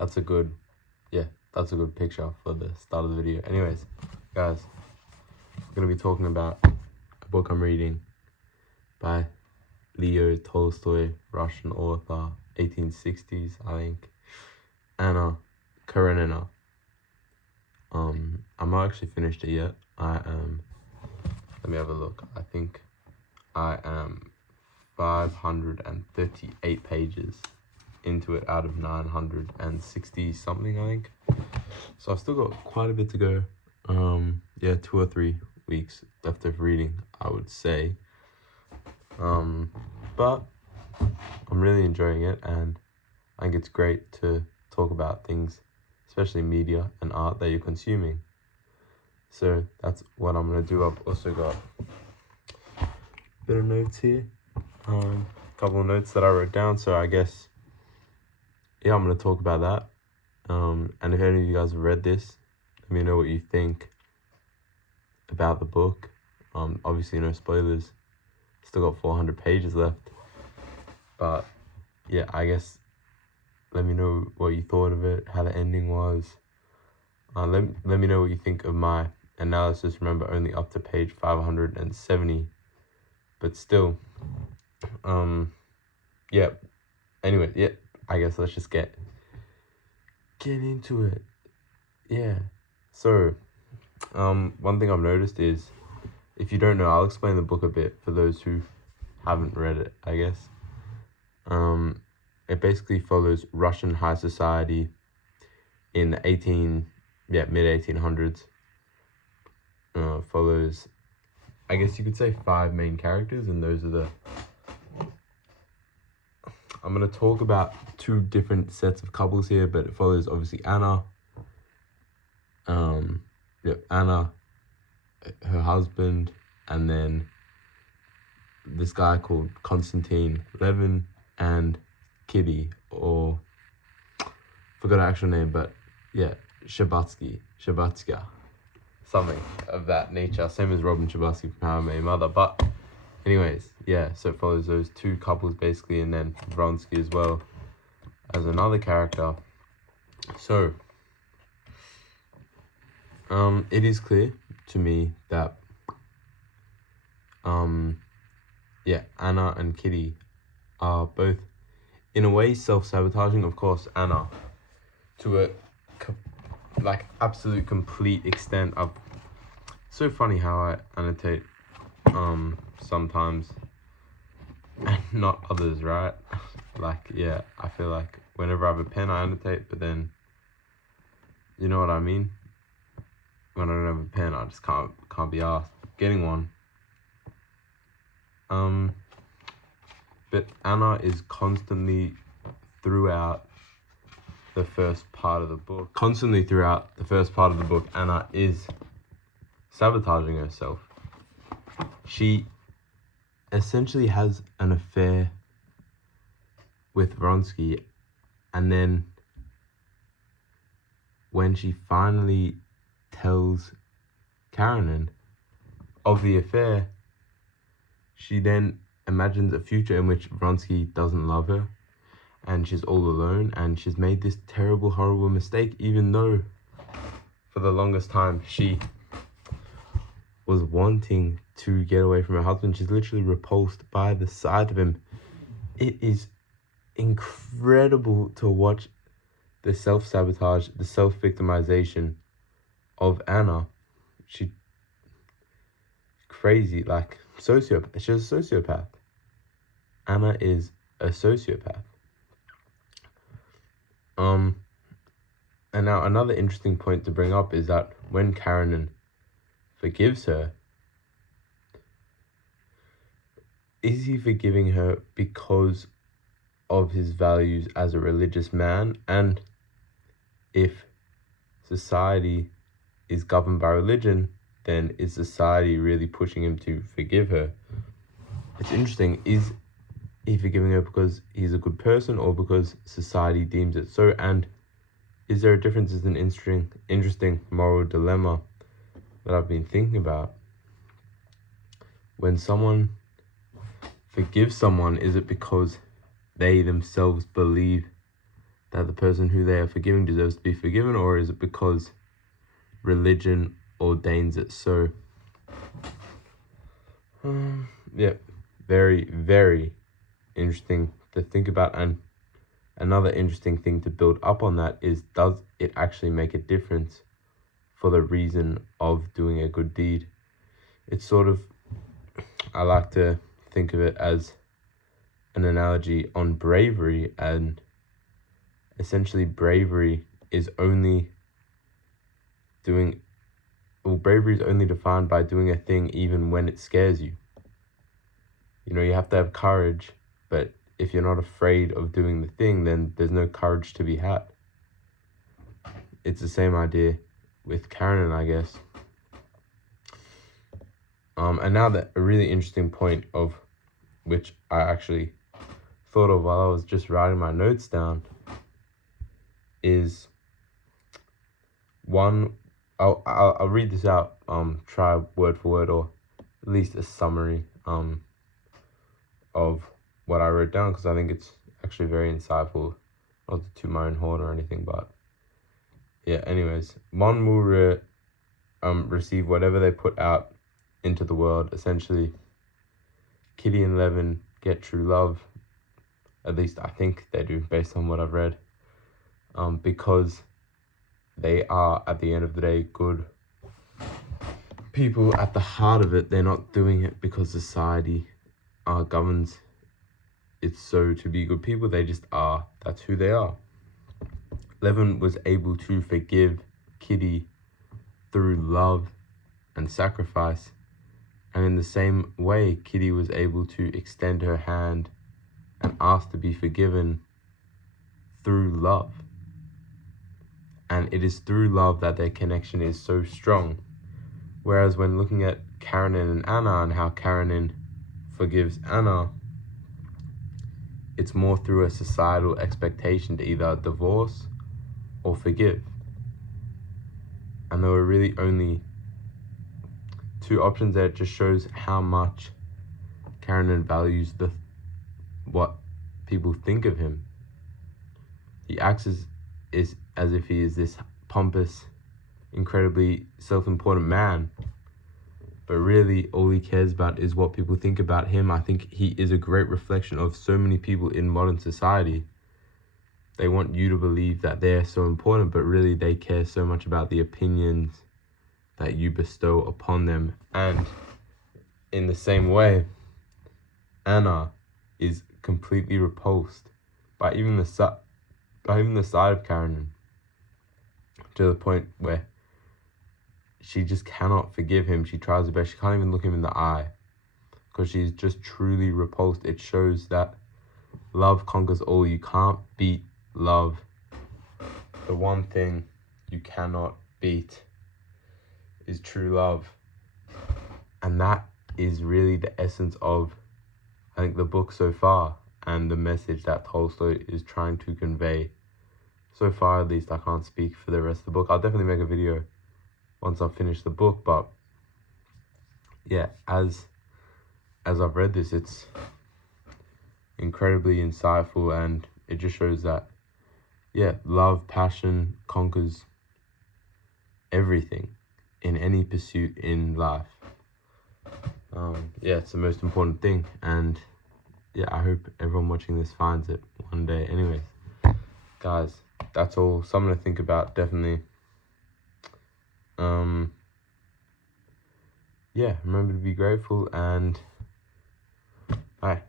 that's a good picture for the start of the video. Anyways, guys, we're going to be talking about a book I'm reading by Leo Tolstoy, Russian author, 1860s, I think. Anna Karenina. I'm not actually finished it yet. Let me have a look. I think I am 538 pages into it out of 960 something, I think. So I've still got quite a bit to go. 2 or 3 weeks left of reading, I would say. But I'm really enjoying it, and I think it's great to talk about things, especially media and art, that you're consuming. So that's what I'm going to do. I've also got a bit of notes here, a couple of notes that I wrote down, so I guess, I'm going to talk about that. And if any of you guys have read this, let me know what you think about the book. Obviously no spoilers, still got 400 pages left, but I guess let me know what you thought of it, how the ending was. Let me know what you think of my analysis. Remember, only up to page 570, but still, anyway, I guess let's just get into it. So one thing I've noticed is, if you don't know, I'll explain the book a bit for those who haven't read it, I guess. It basically follows Russian high society in the mid-1800s. Follows, I guess you could say, 5 main characters, and those are I'm going to talk about 2 different sets of couples here, but it follows obviously Anna, Anna, her husband, and then this guy called Konstantin Levin, and Kitty, or forgot her actual name, but Shabbatska, something of that nature, same as Robin Shabbatsky from How I Met Your Mother. But anyways, so it follows those 2 couples basically, and then Vronsky as well as another character. So it is clear to me that Anna and Kitty are both in a way self-sabotaging. Of course, Anna to a absolute complete extent. So funny how I annotate sometimes and not others, right? I feel like whenever I have a pen I annotate, but then, you know what I mean, when I don't have a pen I just can't be asked getting one. But Anna is constantly throughout the first part of the book. Anna is sabotaging herself. She essentially has an affair with Vronsky, and then when she finally tells Karenin of the affair, she then imagines a future in which Vronsky doesn't love her, and she's all alone, and she's made this terrible, horrible mistake, even though for the longest time she was wanting to get away from her husband. She's literally repulsed by the sight of him. It is incredible to watch the self-sabotage, the self-victimization of Anna. She crazy, sociopath. She's a sociopath. Anna is a sociopath. And now another interesting point to bring up is that when Karenin forgives her, is he forgiving her because of his values as a religious man? And if society is governed by religion, then is society really pushing him to forgive her? It's interesting. Is he forgiving her because he's a good person, or because society deems it so? And is there a difference? Is an interesting moral dilemma that I've been thinking about. When someone forgives someone, is it because they themselves believe that the person who they are forgiving deserves to be forgiven, or is it because religion ordains it so? Yeah, very, very interesting to think about. And another interesting thing to build up on that is, does it actually make a difference for the reason of doing a good deed? It's sort of, I like to think of it as an analogy on bravery, and essentially bravery is only defined by doing a thing even when it scares you. You know, you have to have courage, but if you're not afraid of doing the thing, then there's no courage to be had. It's the same idea with Karenina, I guess. And now that a really interesting point of which I actually thought of while I was just writing my notes down is one. I'll read this out. Try word for word, or at least a summary of what I wrote down, because I think it's actually very insightful. Not to toot my own horn or anything, but yeah. Anyways, one will receive whatever they put out into the world. Essentially, Kitty and Levin get true love. At least I think they do, based on what I've read. Because they are, at the end of the day, good people. At the heart of it, they're not doing it because society governs it so to be good people. They just are. That's who they are. Levin was able to forgive Kitty through love and sacrifice. And in the same way, Kitty was able to extend her hand and ask to be forgiven through love. And it is through love that their connection is so strong. Whereas when looking at Karenina and Anna, and how Karenina forgives Anna, it's more through a societal expectation to either divorce or forgive. And there were really only two options there. It just shows how much Karenina values what people think of him. He acts as if he is this pompous, incredibly self-important man, but really all he cares about is what people think about him. I think he is a great reflection of so many people in modern society. They want you to believe that they're so important, but really they care so much about the opinions that you bestow upon them. And in the same way, Anna is completely repulsed by even the side of Karenina, to the point where she just cannot forgive him. She tries her best. She can't even look him in the eye because she's just truly repulsed. It shows that love conquers all. You can't beat love. The one thing you cannot beat is true love. And that is really the essence of, I think, the book so far, and the message that Tolstoy is trying to convey. So far, at least. I can't speak for the rest of the book. I'll definitely make a video once I've finished the book, but yeah, as I've read this, it's incredibly insightful, and it just shows that, yeah, love, passion conquers everything in any pursuit in life. Yeah, it's the most important thing, and yeah, I hope everyone watching this finds it one day. Anyways, guys, that's all. Something to think about, definitely. Yeah, remember to be grateful, and bye.